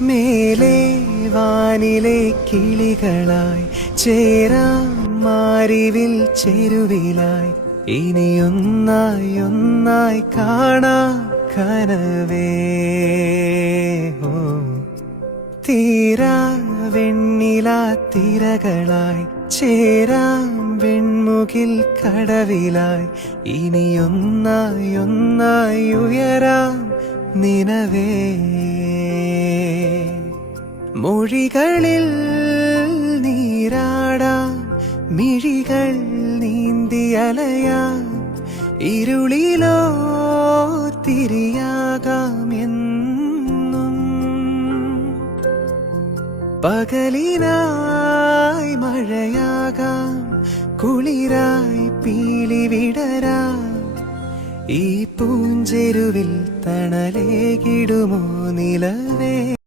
മേലെ വാനിലെ കിളികളായി ചേരാം മാരിവിൽ ചെരുവിലായി ഇനിയൊന്നായി ഒന്നായി കാണാം കനവേ. ഓ തീരാ വെണ്ണിലാ തിരകളായി ചേരാം വെൺമുകിൽ കടവിലായി ഇനിയൊന്നായി ഒന്നായി ഉയരാം നിനവേ. മൊഴികളിൽ നീരാടാം മിഴികൾ നീന്തി അലയാം ഇരുളിലോ തിരിയാകാം എന്നും. പകലിനായി മഴയാകാം കുളിരായി പീലി വിടരാം ഈ പൂഞ്ചെരുവിൽ തണലേകിടുമോ നിലവേ.